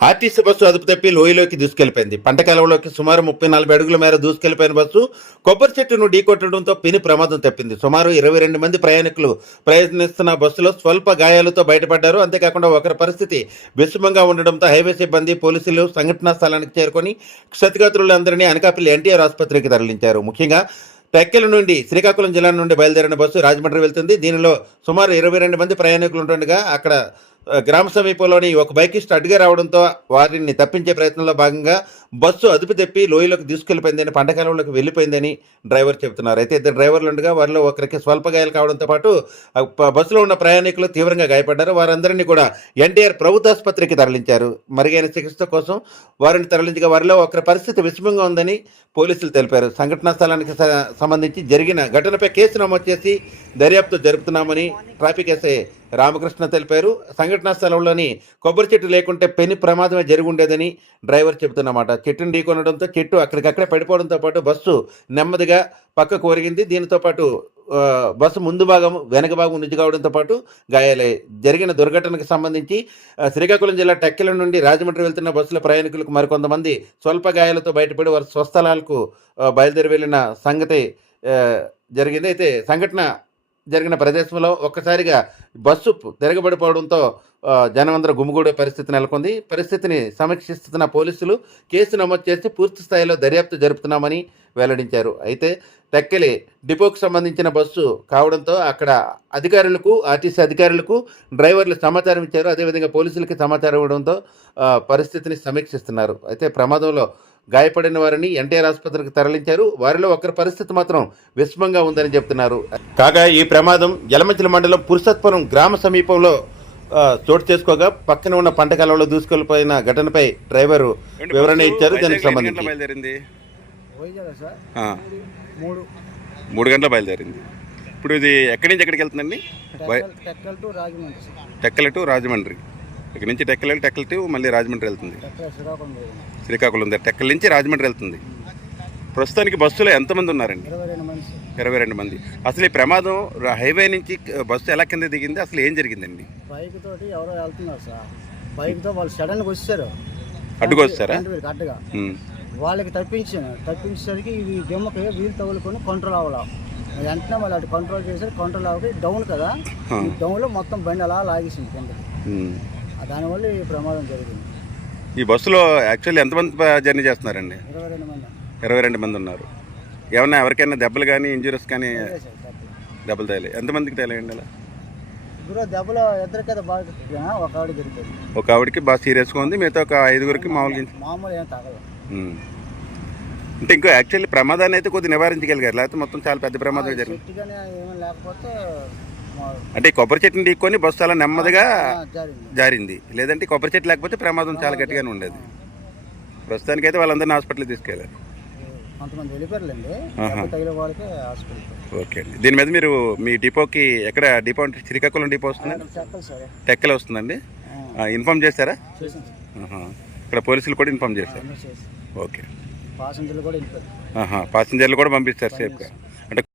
RTC bus అదుపు తప్పి లోయలోకి దూసుకెళ్ళిపోయింది పంట కాలంలోకి సుమారు ముప్పై నాలుగు అడుగుల మేర దూసుకెళ్ళిపోయిన బస్సు కొబ్బరి చెట్టును ఢీకొట్టడంతో పెను ప్రమాదం తప్పింది. సుమారు ఇరవై రెండు మంది ప్రయాణికులు ప్రయాణిస్తున్న బస్సులో స్వల్ప గాయాలతో బయటపడ్డారు. అంతేకాకుండా ఒకరి పరిస్థితి విషమంగా ఉండడంతో హైవే సిబ్బంది పోలీసులు సంఘటనా స్థలానికి చేరుకొని క్షతిగాత్రులందరినీ అనకాపల్లి ఎన్టీఆర్ ఆసుపత్రికి తరలించారు. ముఖ్యంగా టెక్కెల నుండి శ్రీకాకుళం జిల్లా నుండి బయలుదేరిన బస్సు రాజమండ్రి వెళ్తుంది. దీనిలో సుమారు ఇరవై రెండు మంది ప్రయాణికులు ఉండగా అక్కడ గ్రామ సమీపంలోని ఒక బైకిస్ట్ అడ్డుగా రావడంతో వారిని తప్పించే ప్రయత్నంలో భాగంగా బస్సు అదుపు తెప్పి లోయలోకి తీసుకెళ్ళిపోయిందని పంటకాలంలోకి వెళ్ళిపోయిందని డ్రైవర్ చెబుతున్నారు. అయితే ఇద్దరు డ్రైవర్లు ఉండగా వారిలో ఒకరికి స్వల్ప గాయాలు కావడంతో పాటు బస్సులో ఉన్న ప్రయాణికులు తీవ్రంగా గాయపడ్డారు. వారందరినీ కూడా ఎన్టీఆర్ ప్రభుత్వాసుపత్రికి తరలించారు. మరుగైన చికిత్స కోసం వారిని తరలించగా వారిలో ఒకరి పరిస్థితి విషమంగా ఉందని పోలీసులు తెలిపారు. సంఘటనా స్థలానికి సంబంధించి జరిగిన ఘటనపై కేసు నమోదు చేసి దర్యాప్తు జరుపుతున్నామని ట్రాఫిక్ ఎస్ఐ రామకృష్ణ తెలిపారు. సంఘటనా స్థలంలోని కొబ్బరి చెట్టు లేకుంటే పెను ప్రమాదమే జరిగి ఉండేదని డ్రైవర్ చెబుతున్నమాట. చెట్టును ఢీకొనడంతో చెట్టు అక్కడికక్కడే పడిపోవడంతో పాటు బస్సు నెమ్మదిగా పక్కకు ఒరిగింది. దీనితో పాటు బస్సు ముందు భాగం వెనక భాగం నుంచి కావడంతో పాటు గాయాలయ్యాయి జరిగిన దుర్ఘటనకు సంబంధించి శ్రీకాకుళం జిల్లా టెక్కెల నుండి రాజమండ్రి వెళ్తున్న బస్సుల ప్రయాణికులకు మరికొంతమంది స్వల్ప గాయాలతో బయటపడి వారి స్వస్థలాలకు బయలుదేరి వెళ్ళిన సంగతి జరిగింది. అయితే సంఘటన జరిగిన ప్రదేశంలో ఒక్కసారిగా బస్సు తిరగబడిపోవడంతో ఆ, జనమందరూ గుమిగూడే పరిస్థితి నెలకొంది. పరిస్థితిని సమీక్షిస్తున్న పోలీసులు కేసు నమోదు చేసి పూర్తి స్థాయిలో దర్యాప్తు జరుపుతున్నామని వెల్లడించారు. అయితే టెక్కెలి డిపోకు సంబంధించిన బస్సు కావడంతో అక్కడ అధికారులకు ఆర్టీసీ అధికారులకు డ్రైవర్లు సమాచారం ఇచ్చారు. అదేవిధంగా పోలీసులకి సమాచారం ఇవ్వడంతో పరిస్థితిని సమీక్షిస్తున్నారు. అయితే ప్రమాదంలో గాయపడిన వారిని ఎన్టీఆర్ ఆసుపత్రికి తరలించారు. వారిలో ఒకరి పరిస్థితి మాత్రం విషమంగా ఉందని చెప్తున్నారు. కాగా ఈ ప్రమాదం యలమంచిల మండలం పురుషత్పురం గ్రామ సమీపంలో చోటు చేసుకోగా పక్కన ఉన్న పంట కాలంలో దూసుకెళ్ళిపోయిన ఘటనపై డ్రైవరు వివరణ ఇచ్చారు. దానికి సంబంధించి మూడు. గంటల బయలుదేరింది. ఇప్పుడు ఇది ఎక్కడి నుంచి ఎక్కడికి వెళ్తుందండి? టెక్కల్ టు రాజమండ్రి. ఇక్కడ నుంచి టెక్కల వెళ్ళి టెక్కల టు మళ్ళీ రాజమండ్రి వెళ్తుంది. శ్రీకాకుళం టెక్కల నుంచి రాజమండ్రి వెళ్తుంది. ప్రస్తుతానికి బస్సులో ఎంతమంది ఉన్నారండి? ఇరవై రెండు మంది. సార్ ఇరవై రెండు మంది. అసలు ఈ ప్రమాదం హైవే నుంచి బస్సు ఎలా కింద దిగింది? అసలు ఏం జరిగిందండి? బైక్ తోటి ఎవరో వెళ్తున్నారు సార్. బైక్తో వాళ్ళు సడన్గా వచ్చారు. అడ్డుకు వచ్చారా? వీల్కి అడ్డుగా. వాళ్ళకి తప్పించాను తప్పించేసరికి ఇవి దిమ్మకి వీలు తగులుకొని కంట్రోల్ అవ్వాలి. వెంటనే మళ్ళీ అటు కంట్రోల్ చేసి కంట్రోల్ అవ్వకి డౌన్ కదా. డౌన్లో మొత్తం బండి అలా లాగేసింది కిందకి. దానివల్ల ఈ ప్రమాదం జరిగింది. ఈ బస్సులో యాక్చువల్లీ ఎంతమంది జర్నీ చేస్తున్నారండి? ఇరవై రెండు మంది. ఇరవై రెండు మంది ఉన్నారు. ఏమన్నా ఎవరికైనా దెబ్బలు కానీ ఇంజురీస్ కానీ దెబ్బలు. తేలి ఎంతమందికి తేలేయండి అలా? ఇప్పుడు దెబ్బలు ఇద్దరికైతే బాగా ఒక ఆవిడ దొరికింది ఒక ఆవిడకి బాగా సీరియస్గా ఉంది మిగతా ఒక ఐదుగురికి మామూలుగా మామూలు ఏం తగదు ఉమ్. అంటే ఇంకో యాక్చువల్లీ ప్రమాదాన్ని అయితే కొద్దిగా నివారించగలిగారు లేకపోతే మొత్తం చాలా పెద్ద ప్రమాదం జరిగింది. ఏమీ లేకపోతే అంటే కొబ్బరి చెట్టుని ఢీక్కొని బస్సు చాలా నెమ్మదిగా జారింది. లేదంటే కొబ్బరి చెట్టు లేకపోతే ప్రమాదం చాలా గట్టిగానే ఉండేది. ప్రస్తుతానికైతే వాళ్ళందరినీ హాస్పిటల్కి తీసుకెళ్ళారు. హాస్పిటల్ ఓకే అండి. దీని మీద మీరు మీ డిపోకి ఎక్కడ డిపో అంటే శ్రీకాకుళం డిపో సార్. టెక్కలు వస్తుందండి? ఇన్ఫామ్ చేశారా? చేసాం సార్. ఆహా. ఇక్కడ పోలీసులు కూడా ఇన్ఫామ్ చేశారు. అన్నీ చేసి ఓకే. పాసింజర్లు కూడా పంపిస్తారు సేఫ్గా.